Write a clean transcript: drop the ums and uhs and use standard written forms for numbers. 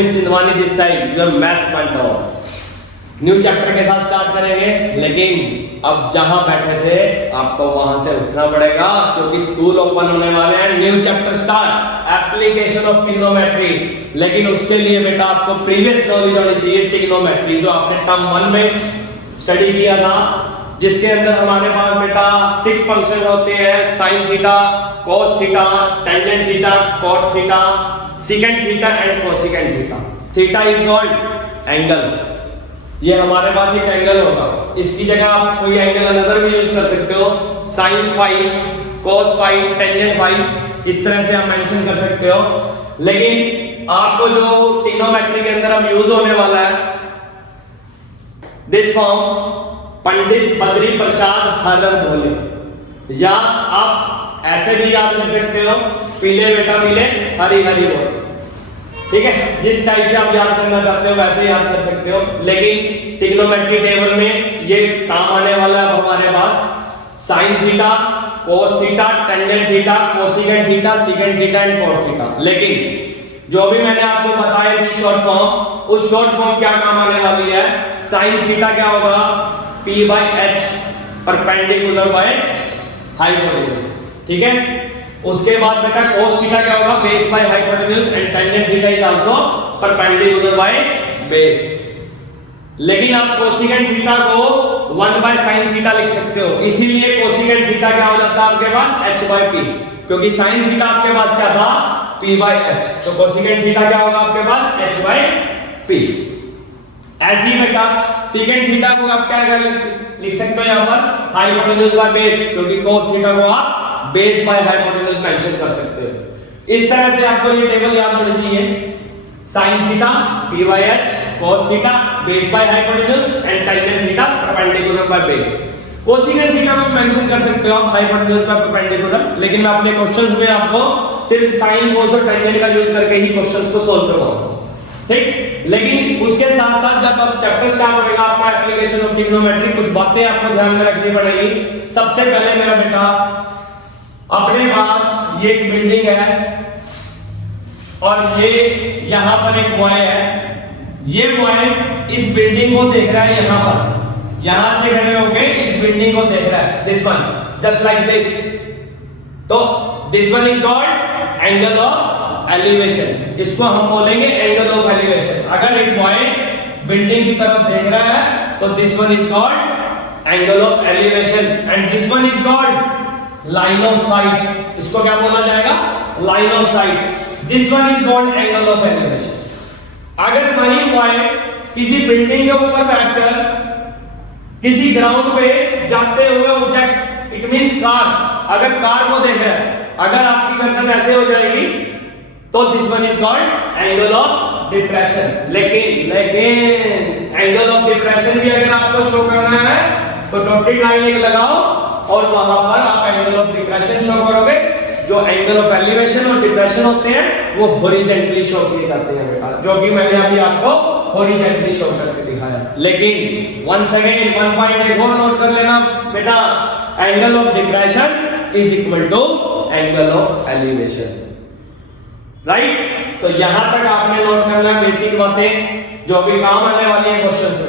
Sumit Sindhwani this side, your maths mentor. New chapter के साथ start करेंगे, लेकिन अब जहां बैठे थे आपको वहां से उठना पड़ेगा क्योंकि स्कूल ओपन होने वाले हैं। New chapter start, application of trigonometry. लेकिन उसके लिए बेटा आपको प्रीवियस नॉलेज होनी चाहिए ट्रिग्नोमेट्री, जो आपने टर्म 1 में स्टडी किया था, जिसके अंदर हमारे पास बेटा 6 फंक्शन होते हैं, sine theta, cos theta, tangent theta, cot theta, secant theta and cosecant theta. Theta is called angle, ये हमारे पास एक एंगल होगा, इसकी जगह आप कोई एंगल अनदर भी यूज कर सकते हो, sine phi, cos phi, tangent phi, इस तरह से आप मेंशन कर सकते हो। लेकिन आपको जो ट्रिग्नोमेट्री के अंदर अब यूज होने वाला है, दिस फॉर्म पंडित बद्री प्रसाद हरर भोले, या आप ऐसे भी याद कर सकते हो, पीले बेटा पीले हरी हरी बोले। ठीक है, जिस टाइप से आप याद करना चाहते हो वैसे याद कर सकते हो। लेकिन ट्रिग्नोमेट्री टेबल में ये काम आने वाला है हमारे पास sine theta, cos theta, tangent theta, cosecant theta, secant theta and cot theta. लेकिन जो भी मैंने आपको बताया थी शॉर्ट फॉर्म, उस शॉर्ट फॉर्म क्या काम आने वाली है, साइन थीटा क्या होगा, p/h परपेंडिकुलर बाय हाइपोटेन्यूज। ठीक है, उसके बाद बेटा cos थीटा क्या होगा, base by hypotenuse and tangent theta is also perpendicular by base. लेकिन आप कोसेकेंट थीटा को 1/sin थीटा लिख सकते हो, इसीलिए कोसेकेंट थीटा क्या हो जाता है आपके पास h/p, क्योंकि sin थीटा आपके पास क्या था, p/h, तो कोसेकेंट थीटा क्या होगा आपके पास h/p। ऐसे ही बेटा सेकेंट थीटा को आप क्या लिख सकते हो यहां पर, हाइपोटेन्यूज बाय बेस, क्योंकि cos थीटा को आप बेस बाय हाइपोटेन्यूज मेंशन कर सकते हो। इस तरह से आपको ये टेबल याद होनी चाहिए, sin theta p/h, cos theta base by hypotenuse and tangent theta perpendicular by base. Cosecant theta में मेंशन कर सकते हो आप हाइपोटेन्यूज बाय परपेंडिकुलर, लेकिन मैं अपने क्वेश्चंस में आपको सिर्फ sin, cos और टेंजेंट का यूज करके ही क्वेश्चंस को सॉल्व करवाऊंगा। ठीक, लेकिन उसके साथ साथ जब अब चैप्टर स्टार्ट होगा आपका एप्लीकेशन ऑफ ट्रिग्नोमेट्री, कुछ बातें आपको ध्यान में रखनी पड़ेगी। सबसे पहले मेरा बेटा अपने पास ये एक बिल्डिंग है और ये यहां पर एक बॉय है, ये बॉय इस बिल्डिंग को देख रहा है, यहां पर यहां से खड़े होके इस बिल्डिंग को देख रहा है, this one just like this. तो this one is called angle of elevation, इसको हम बोलेंगे एंगल ऑफ एलिवेशन। अगर एक बॉय बिल्डिंग की तरफ देख रहा है तो this one is called angle of elevation and this one is called line of site, इसको क्या बोला जाएगा, line of site. This one is called angle of elevation. अगर वही बॉय किसी बिल्डिंग के ऊपर बैठकर किसी ग्राउंड पे जाते हुए ऑब्जेक्ट, इट मींस कार, अगर कार को देख रहा है, अगर आपकी गर्दन ऐसे हो जाएगी तो this one is called angle of depression. लेकिन एंगल ऑफ डिप्रेशन भी अगर आपको शो करना है तो डॉटेड लाइन एक लगाओ और वहां पर आप एंगल ऑफ डिप्रेशन शो करोगे। जो एंगल ऑफ एलिवेशन और डिप्रेशन होते हैं वो हॉरिजॉन्टली शो किए जाते हैं बेटा, जो कि मैंने अभी आपको हॉरिजॉन्टली शो करके दिखाया। लेकिन वंस अगेन वन पॉइंट एक और नोट कर लेना बेटा, angle of depression is equal to angle of elevation, right. तो यहां तक आपने नोट करना बेसिक बातें जो भी काम आने वाली है क्वेश्चंस